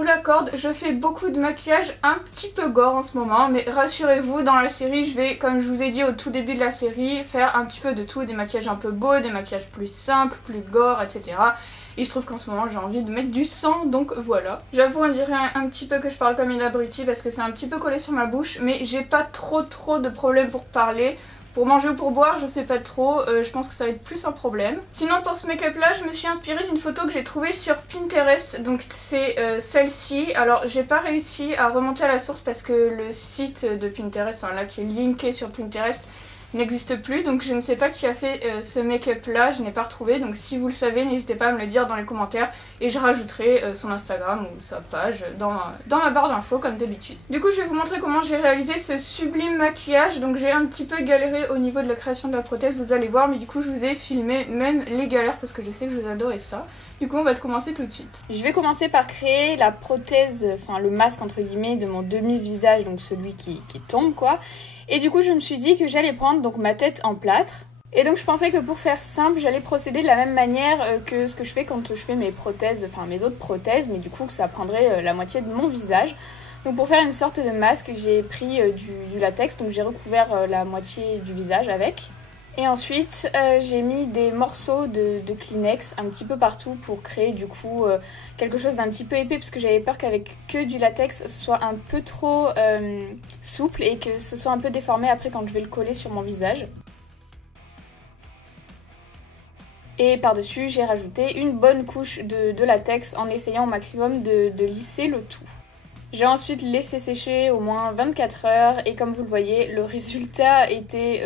vous l'accorde, je fais beaucoup de maquillage un petit peu gore en ce moment, mais rassurez-vous, dans la série, je vais, comme je vous ai dit au tout début de la série, faire un petit peu de tout, des maquillages un peu beaux, des maquillages plus simples, plus gore, etc. Et je trouve qu'en ce moment j'ai envie de mettre du sang, donc voilà. J'avoue, on dirait un petit peu que je parle comme une abrutie parce que c'est un petit peu collé sur ma bouche, mais j'ai pas trop de problèmes pour parler. Pour manger ou pour boire, je sais pas trop, je pense que ça va être plus un problème. Sinon pour ce make-up là, je me suis inspirée d'une photo que j'ai trouvée sur Pinterest, donc c'est celle-ci. Alors j'ai pas réussi à remonter à la source parce que le site de Pinterest, enfin là qui est linké sur Pinterest, n'existe plus, donc je ne sais pas qui a fait ce make-up là, je n'ai pas retrouvé, donc si vous le savez, n'hésitez pas à me le dire dans les commentaires et je rajouterai son Instagram ou sa page dans ma barre d'infos comme d'habitude. Du coup je vais vous montrer comment j'ai réalisé ce sublime maquillage, donc j'ai un petit peu galéré au niveau de la création de la prothèse, vous allez voir, mais du coup je vous ai filmé même les galères parce que je sais que vous adorez ça. Du coup on va commencer tout de suite. Je vais commencer par créer la prothèse, enfin le masque entre guillemets de mon demi-visage, donc celui qui tombe quoi. Et du coup je me suis dit que j'allais prendre donc ma tête en plâtre. Et donc je pensais que pour faire simple, j'allais procéder de la même manière que ce que je fais quand je fais mes prothèses, enfin mes autres prothèses, mais du coup que ça prendrait la moitié de mon visage. Donc pour faire une sorte de masque, j'ai pris du latex, donc j'ai recouvert la moitié du visage avec. Et ensuite j'ai mis des morceaux de Kleenex un petit peu partout pour créer du coup quelque chose d'un petit peu épais parce que j'avais peur qu'avec que du latex ce soit un peu trop souple et que ce soit un peu déformé après quand je vais le coller sur mon visage. Et par-dessus j'ai rajouté une bonne couche de latex en essayant au maximum de lisser le tout. J'ai ensuite laissé sécher au moins 24 heures et comme vous le voyez, le résultat était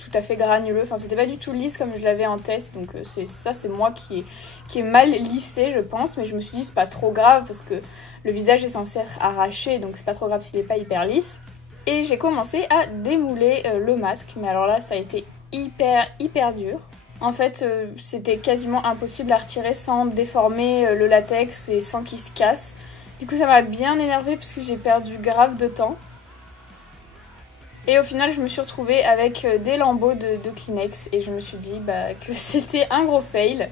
tout à fait granuleux. Enfin, c'était pas du tout lisse comme je l'avais en test, donc c'est moi qui est mal lissé, je pense. Mais je me suis dit, c'est pas trop grave parce que le visage est censé être arraché, donc c'est pas trop grave s'il est pas hyper lisse. Et j'ai commencé à démouler le masque, mais alors là, ça a été hyper dur. En fait, c'était quasiment impossible à retirer sans déformer le latex et sans qu'il se casse. Du coup ça m'a bien énervée parce que j'ai perdu grave de temps. Et au final je me suis retrouvée avec des lambeaux de Kleenex et je me suis dit que c'était un gros fail.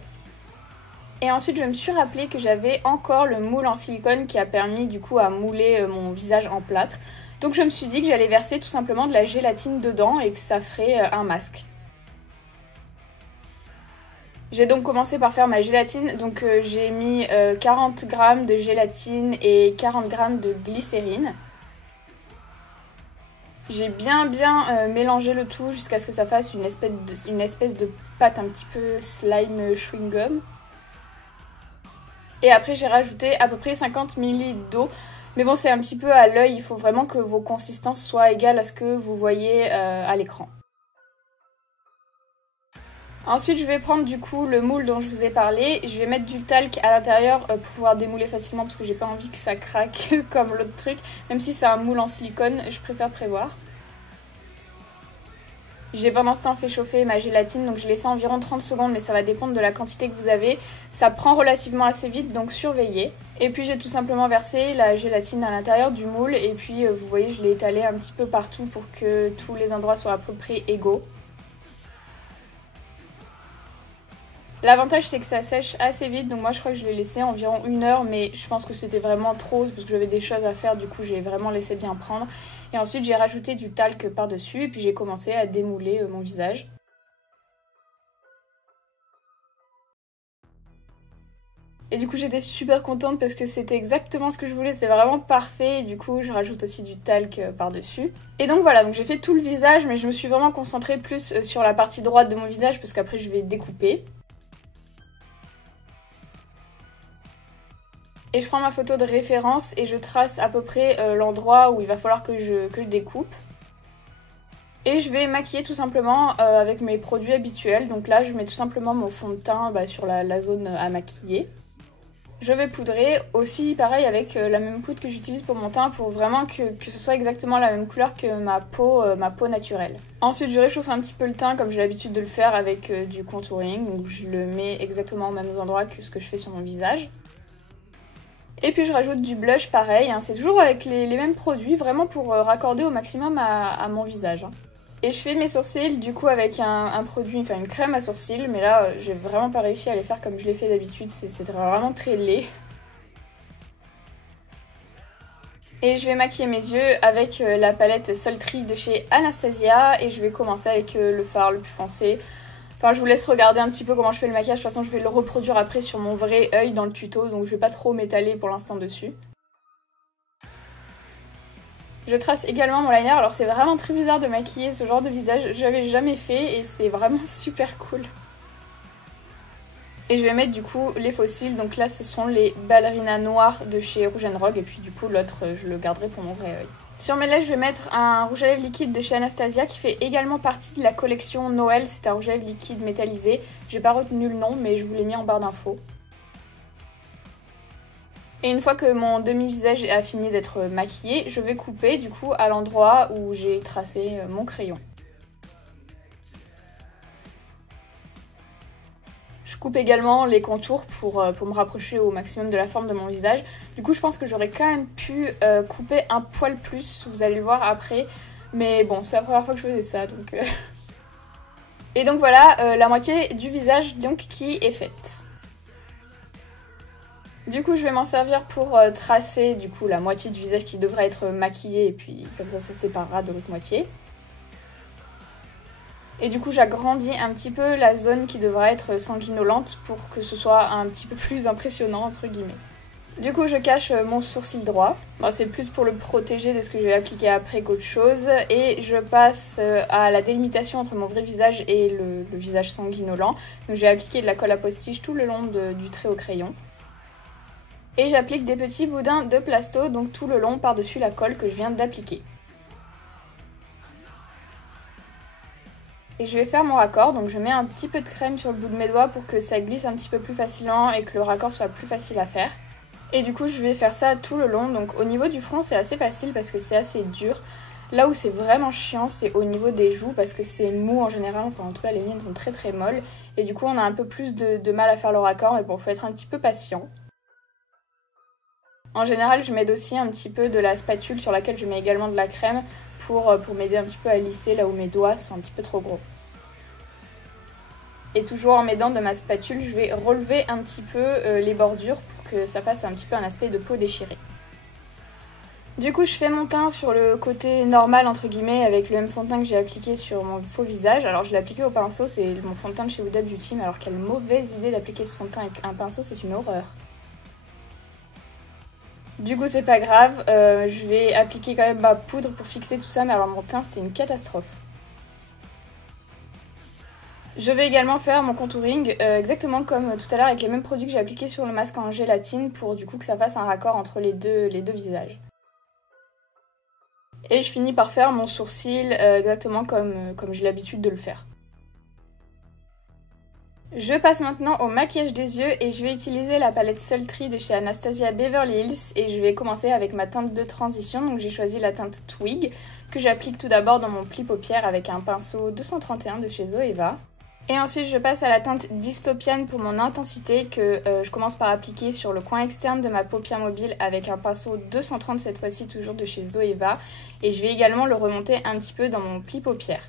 Et ensuite je me suis rappelé que j'avais encore le moule en silicone qui a permis du coup à mouler mon visage en plâtre. Donc je me suis dit que j'allais verser tout simplement de la gélatine dedans et que ça ferait un masque. J'ai donc commencé par faire ma gélatine, donc j'ai mis 40 g de gélatine et 40 g de glycérine. J'ai bien mélangé le tout jusqu'à ce que ça fasse une espèce de pâte un petit peu slime chewing gum. Et après j'ai rajouté à peu près 50 ml d'eau. Mais bon, c'est un petit peu à l'œil, il faut vraiment que vos consistances soient égales à ce que vous voyez à l'écran. Ensuite je vais prendre du coup le moule dont je vous ai parlé, je vais mettre du talc à l'intérieur pour pouvoir démouler facilement parce que j'ai pas envie que ça craque comme l'autre truc. Même si c'est un moule en silicone, je préfère prévoir. J'ai pendant ce temps fait chauffer ma gélatine, donc je laisse environ 30 secondes mais ça va dépendre de la quantité que vous avez. Ça prend relativement assez vite donc surveillez. Et puis j'ai tout simplement versé la gélatine à l'intérieur du moule et puis vous voyez je l'ai étalée un petit peu partout pour que tous les endroits soient à peu près égaux. L'avantage c'est que ça sèche assez vite, donc moi je crois que je l'ai laissé environ 1 heure, mais je pense que c'était vraiment trop parce que j'avais des choses à faire, du coup j'ai vraiment laissé bien prendre. Et ensuite j'ai rajouté du talc par-dessus et puis j'ai commencé à démouler mon visage. Et du coup j'étais super contente parce que c'était exactement ce que je voulais, c'était vraiment parfait. Et du coup je rajoute aussi du talc par-dessus. Et donc voilà, donc j'ai fait tout le visage, mais je me suis vraiment concentrée plus sur la partie droite de mon visage parce qu'après je vais découper. Et je prends ma photo de référence et je trace à peu près l'endroit où il va falloir que je découpe. Et je vais maquiller tout simplement avec mes produits habituels. Donc là je mets tout simplement mon fond de teint sur la zone à maquiller. Je vais poudrer aussi pareil avec la même poudre que j'utilise pour mon teint pour vraiment que ce soit exactement la même couleur que ma peau naturelle. Ensuite je réchauffe un petit peu le teint comme j'ai l'habitude de le faire avec du contouring. Donc je le mets exactement aux mêmes endroits que ce que je fais sur mon visage. Et puis je rajoute du blush pareil, hein, c'est toujours avec les mêmes produits, vraiment pour raccorder au maximum à mon visage. Hein. Et je fais mes sourcils du coup avec un produit, enfin une crème à sourcils, mais là j'ai vraiment pas réussi à les faire comme je les fais d'habitude, c'était vraiment très laid. Et je vais maquiller mes yeux avec la palette Sultry de chez Anastasia et je vais commencer avec le fard le plus foncé. Enfin, je vous laisse regarder un petit peu comment je fais le maquillage, de toute façon je vais le reproduire après sur mon vrai œil dans le tuto, donc je vais pas trop m'étaler pour l'instant dessus. Je trace également mon liner, alors c'est vraiment très bizarre de maquiller ce genre de visage, je l'avais jamais fait et c'est vraiment super cool. Et je vais mettre du coup les faux cils, donc là ce sont les ballerinas noires de chez Rouge & Rogue et puis du coup l'autre je le garderai pour mon vrai œil. Sur mes lèvres je vais mettre un rouge à lèvres liquide de chez Anastasia qui fait également partie de la collection Noël, c'est un rouge à lèvres liquide métallisé. J'ai pas retenu le nom mais je vous l'ai mis en barre d'infos. Et une fois que mon demi-visage a fini d'être maquillé, je vais couper du coup à l'endroit où j'ai tracé mon crayon. Je coupe également les contours pour me rapprocher au maximum de la forme de mon visage. Du coup, je pense que j'aurais quand même pu couper un poil plus, vous allez le voir après. Mais bon, c'est la première fois que je faisais ça, donc... Et donc voilà, la moitié du visage donc, qui est faite. Du coup, je vais m'en servir pour tracer du coup la moitié du visage qui devrait être maquillée et puis comme ça séparera de l'autre moitié. Et du coup, j'agrandis un petit peu la zone qui devrait être sanguinolente pour que ce soit un petit peu plus impressionnant entre guillemets. Du coup, je cache mon sourcil droit. Bon, c'est plus pour le protéger de ce que je vais appliquer après qu'autre chose. Et je passe à la délimitation entre mon vrai visage et le visage sanguinolent. Donc je vais appliquer de la colle à postiche tout le long du trait au crayon. Et j'applique des petits boudins de plasto, donc tout le long par-dessus la colle que je viens d'appliquer. Et je vais faire mon raccord, donc je mets un petit peu de crème sur le bout de mes doigts pour que ça glisse un petit peu plus facilement et que le raccord soit plus facile à faire. Et du coup je vais faire ça tout le long, donc au niveau du front c'est assez facile parce que c'est assez dur. Là où c'est vraiment chiant c'est au niveau des joues parce que c'est mou en général, enfin en tout cas les miennes sont très très molles. Et du coup on a un peu plus de mal à faire le raccord, mais bon faut être un petit peu patient. En général je m'aide aussi un petit peu de la spatule sur laquelle je mets également de la crème pour m'aider un petit peu à lisser là où mes doigts sont un petit peu trop gros. Et toujours en m'aidant de ma spatule, je vais relever un petit peu les bordures pour que ça fasse un petit peu un aspect de peau déchirée. Du coup, je fais mon teint sur le côté normal entre guillemets avec le même fond de teint que j'ai appliqué sur mon faux visage. Alors je l'ai appliqué au pinceau, c'est mon fond de teint de chez Huda Beauty, mais alors quelle mauvaise idée d'appliquer ce fond de teint avec un pinceau, c'est une horreur. Du coup c'est pas grave, je vais appliquer quand même ma poudre pour fixer tout ça, mais alors mon teint c'était une catastrophe. Je vais également faire mon contouring exactement comme tout à l'heure avec les mêmes produits que j'ai appliqués sur le masque en gélatine pour du coup que ça fasse un raccord entre les deux visages. Et je finis par faire mon sourcil exactement comme j'ai l'habitude de le faire. Je passe maintenant au maquillage des yeux et je vais utiliser la palette Sultry de chez Anastasia Beverly Hills et je vais commencer avec ma teinte de transition. Donc j'ai choisi la teinte Twig que j'applique tout d'abord dans mon pli paupière avec un pinceau 231 de chez Zoeva. Et ensuite je passe à la teinte Dystopian pour mon intensité que je commence par appliquer sur le coin externe de ma paupière mobile avec un pinceau 230 cette fois-ci toujours de chez Zoeva. Et je vais également le remonter un petit peu dans mon pli paupière.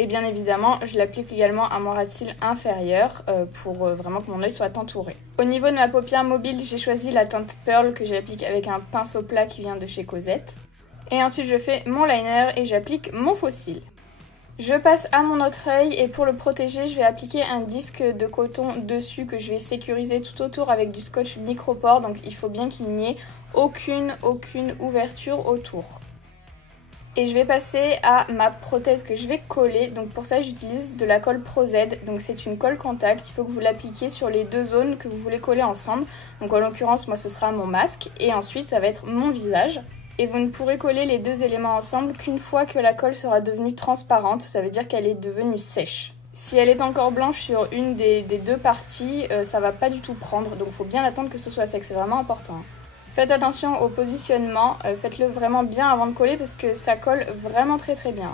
Et bien évidemment, je l'applique également à mon ras de cils inférieur pour vraiment que mon œil soit entouré. Au niveau de ma paupière mobile, j'ai choisi la teinte Pearl que j'applique avec un pinceau plat qui vient de chez Cosette. Et ensuite, je fais mon liner et j'applique mon faux cil. Je passe à mon autre œil et pour le protéger, je vais appliquer un disque de coton dessus que je vais sécuriser tout autour avec du scotch micropore. Donc il faut bien qu'il n'y ait aucune ouverture autour. Et je vais passer à ma prothèse que je vais coller. Donc pour ça j'utilise de la colle Pro Z. Donc c'est une colle contact. Il faut que vous l'appliquiez sur les deux zones que vous voulez coller ensemble. Donc en l'occurrence moi ce sera mon masque. Et ensuite ça va être mon visage. Et vous ne pourrez coller les deux éléments ensemble qu'une fois que la colle sera devenue transparente. Ça veut dire qu'elle est devenue sèche. Si elle est encore blanche sur une des deux parties, ça va pas du tout prendre. Donc il faut bien attendre que ce soit sec. C'est vraiment important. Faites attention au positionnement, faites-le vraiment bien avant de coller parce que ça colle vraiment très bien.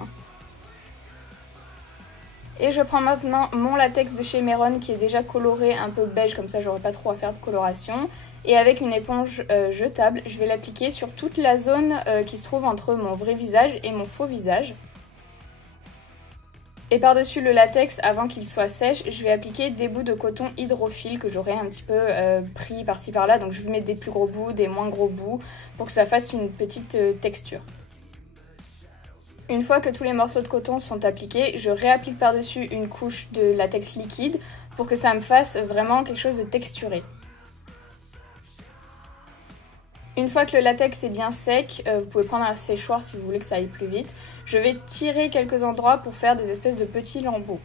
Et je prends maintenant mon latex de chez Meron qui est déjà coloré un peu beige, comme ça j'aurai pas trop à faire de coloration. Et avec une éponge jetable, je vais l'appliquer sur toute la zone qui se trouve entre mon vrai visage et mon faux visage. Et par-dessus le latex, avant qu'il soit sèche, je vais appliquer des bouts de coton hydrophile que j'aurai un petit peu pris par-ci par-là. Donc je vais mettre des plus gros bouts, des moins gros bouts, pour que ça fasse une petite texture. Une fois que tous les morceaux de coton sont appliqués, je réapplique par-dessus une couche de latex liquide pour que ça me fasse vraiment quelque chose de texturé. Une fois que le latex est bien sec, vous pouvez prendre un séchoir si vous voulez que ça aille plus vite. Je vais tirer quelques endroits pour faire des espèces de petits lambeaux.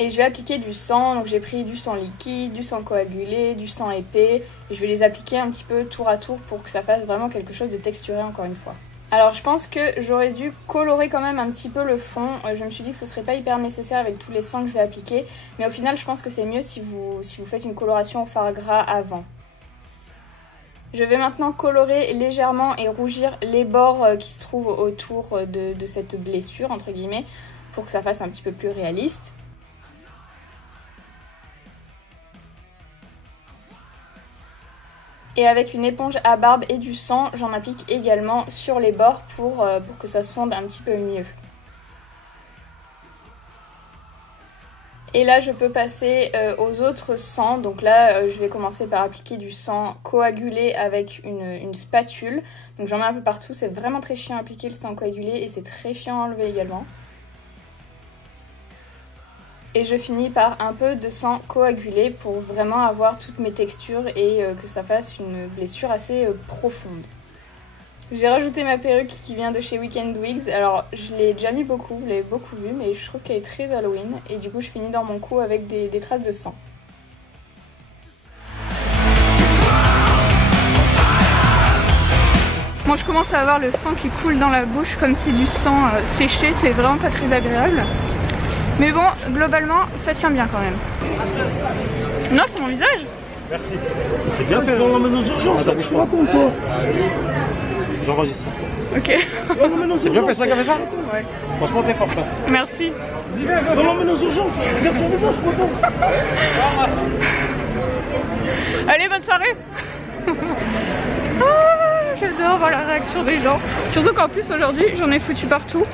Et je vais appliquer du sang, donc j'ai pris du sang liquide, du sang coagulé, du sang épais. Et je vais les appliquer un petit peu tour à tour pour que ça fasse vraiment quelque chose de texturé encore une fois. Alors je pense que j'aurais dû colorer quand même un petit peu le fond. Je me suis dit que ce serait pas hyper nécessaire avec tous les sangs que je vais appliquer. Mais au final je pense que c'est mieux si vous faites une coloration au fard gras avant. Je vais maintenant colorer légèrement et rougir les bords qui se trouvent autour de cette blessure entre guillemets pour que ça fasse un petit peu plus réaliste. Et avec une éponge à barbe et du sang, j'en applique également sur les bords pour que ça se fonde un petit peu mieux. Et là, je peux passer aux autres sangs. Donc là, je vais commencer par appliquer du sang coagulé avec une spatule. Donc j'en mets un peu partout. C'est vraiment très chiant à appliquer le sang coagulé et c'est très chiant à enlever également. Et je finis par un peu de sang coagulé pour vraiment avoir toutes mes textures et que ça fasse une blessure assez profonde. J'ai rajouté ma perruque qui vient de chez Weekend Wigs. Alors je l'ai déjà mis beaucoup, vous l'avez beaucoup vu, mais je trouve qu'elle est très Halloween. Et du coup je finis dans mon cou avec des traces de sang. Moi je commence à avoir le sang qui coule dans la bouche comme si du sang séché, c'est vraiment pas très agréable. Mais bon, globalement, ça tient bien quand même. Non, c'est mon visage. Merci. C'est bien fait, on l'emmène aux urgences. Je suis pas con, toi. J'enregistre. Ok. C'est bien fait, ça qu'a fait ça. Ouais. Franchement, t'es fort, là. Merci. On l'emmène aux urgences. Regarde son visage, je suis content. Allez, bonne soirée. Ah, j'adore voir la réaction des gens. Surtout qu'en plus, aujourd'hui, j'en ai foutu partout.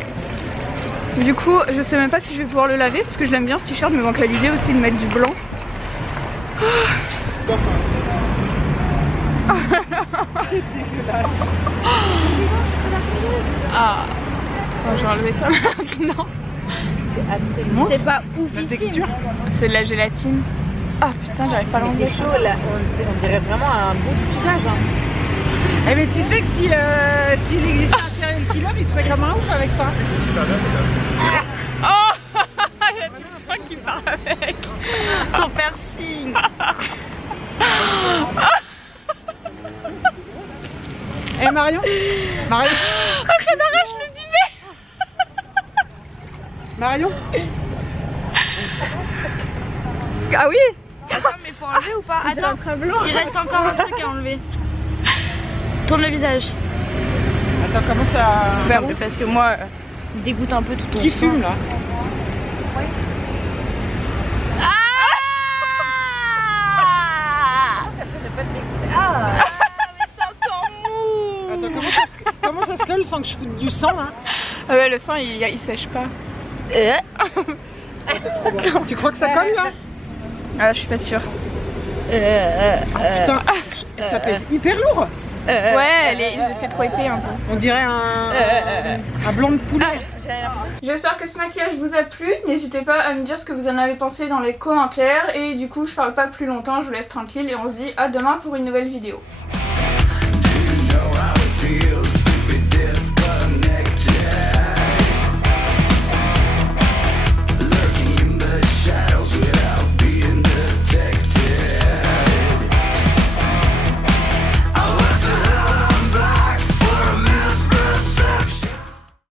Du coup, je sais même pas si je vais pouvoir le laver parce que je l'aime bien ce t-shirt, mais manque à l'idée aussi de mettre du blanc. C'est dégueulasse. Ah, bon, je vais enlever ça maintenant. C'est absolument. C'est pas oufissime. C'est de la gélatine. Ah putain, j'arrive pas à l'enlever. C'est chaud là, on dirait vraiment un bout de visage. Hein. Eh mais tu sais que s'il existait un serial killer, il serait comme un ouf avec ça. Oh, il y a tout ça qui part avec. Ton piercing. Eh Marion, Marion. Oh, ça m'arrache le duvet. Marion. Ah oui. Attends, mais faut enlever ou pas? Attends, il reste encore un truc à enlever. Tourne le visage. Attends, comment ça... Ouais, parce que moi, il dégoûte un peu tout ton Qui sang. fume là? Ah, mais c'est encore mou. Attends, comment ça se colle sans que je foute du sang là? Ah ouais, le sang il sèche pas. Tu crois que ça colle là? Ah, je suis pas sûre. Putain, ça pèse hyper lourd. Ouais, j'ai fait trop épais un peu. On dirait un blanc de poulet. J'espère que ce maquillage vous a plu. N'hésitez pas à me dire ce que vous en avez pensé dans les commentaires. Et du coup, je parle pas plus longtemps, je vous laisse tranquille et on se dit à demain pour une nouvelle vidéo.